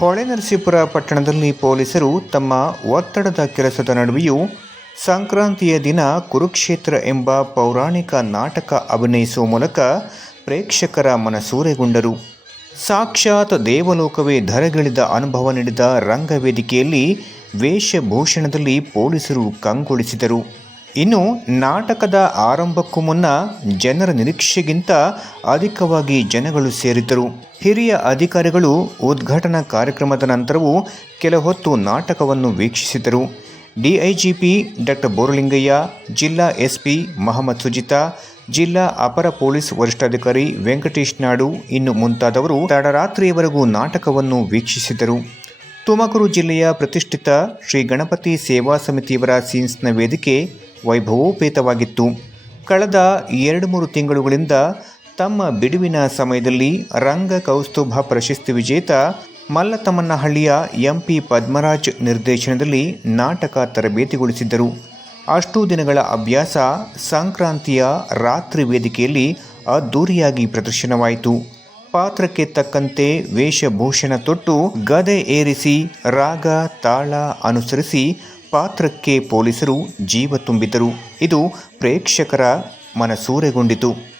ಹೊಳೆನರಸೀಪುರ ಪಟ್ಟಣದಲ್ಲಿ ಪೊಲೀಸರು ತಮ್ಮ ಒತ್ತಡದ ಕೆಲಸದ ನಡುವೆಯೂ ಸಂಕ್ರಾಂತಿಯ ದಿನ ಕುರುಕ್ಷೇತ್ರ ಎಂಬ ಪೌರಾಣಿಕ ನಾಟಕ ಅಭಿನಯಿಸುವ ಮೂಲಕ ಪ್ರೇಕ್ಷಕರ ಮನಸೂರೆಗೊಂಡರು. ಸಾಕ್ಷಾತ್ ದೇವಲೋಕವೇ ಧರೆಗಿಳಿದ ಅನುಭವ ನೀಡಿದ ರಂಗವೇದಿಕೆಯಲ್ಲಿ ವೇಷಭೂಷಣದಲ್ಲಿ ಪೊಲೀಸರು ಕಂಗೊಳಿಸಿದರು. ಇನ್ನು ನಾಟಕದ ಆರಂಭಕ್ಕೂ ಮುನ್ನ ಜನರ ನಿರೀಕ್ಷೆಗಿಂತ ಅಧಿಕವಾಗಿ ಜನಗಳು ಸೇರಿದ್ದರು. ಹಿರಿಯ ಅಧಿಕಾರಿಗಳು ಉದ್ಘಾಟನಾ ಕಾರ್ಯಕ್ರಮದ ನಂತರವೂ ಕೆಲ ಹೊತ್ತು ನಾಟಕವನ್ನು ವೀಕ್ಷಿಸಿದರು. ಡಿಐಜಿಪಿ ಡಾಕ್ಟರ್ ಬೋರಲಿಂಗಯ್ಯ, ಜಿಲ್ಲಾ ಎಸ್ಪಿ ಮಹಮ್ಮದ್ ಸುಜಿತಾ, ಜಿಲ್ಲಾ ಅಪರ ಪೊಲೀಸ್ ವರಿಷ್ಠಾಧಿಕಾರಿ ವೆಂಕಟೇಶ್ ನಾಡು ಇನ್ನು ಮುಂತಾದವರು ತಡರಾತ್ರಿಯವರೆಗೂ ನಾಟಕವನ್ನು ವೀಕ್ಷಿಸಿದರು. ತುಮಕೂರು ಜಿಲ್ಲೆಯ ಪ್ರತಿಷ್ಠಿತ ಶ್ರೀ ಗಣಪತಿ ಸೇವಾ ಸಮಿತಿಯವರ ಸೀನ್ಸ್ನ ವೇದಿಕೆ ವೈಭವೋಪೇತವಾಗಿತ್ತು. ಕಳೆದ ಎರಡು ಮೂರು ತಿಂಗಳುಗಳಿಂದ ತಮ್ಮ ಬಿಡುವಿನ ಸಮಯದಲ್ಲಿ ರಂಗ ಕೌಸ್ತುಭ ಪ್ರಶಸ್ತಿ ವಿಜೇತ ಮಲ್ಲತಮ್ಮನಹಳ್ಳಿಯ ಎಂಪಿ ಪದ್ಮರಾಜ್ ನಿರ್ದೇಶನದಲ್ಲಿ ನಾಟಕ ತರಬೇತಿಗೊಳಿಸಿದ್ದರು. ಅಷ್ಟು ದಿನಗಳ ಅಭ್ಯಾಸ ಸಂಕ್ರಾಂತಿಯ ರಾತ್ರಿ ವೇದಿಕೆಯಲ್ಲಿ ಅದ್ದೂರಿಯಾಗಿ ಪ್ರದರ್ಶನವಾಯಿತು. ಪಾತ್ರಕ್ಕೆ ತಕ್ಕಂತೆ ವೇಷಭೂಷಣ ತೊಟ್ಟು ಗದೆ ಏರಿಸಿ, ರಾಗ, ತಾಳ ಅನುಸರಿಸಿ ಪಾತ್ರಕ್ಕೆ ಪೊಲೀಸರು ಜೀವ ತುಂಬಿದರು. ಇದು ಪ್ರೇಕ್ಷಕರ ಮನಸೂರೆಗೊಂಡಿತು.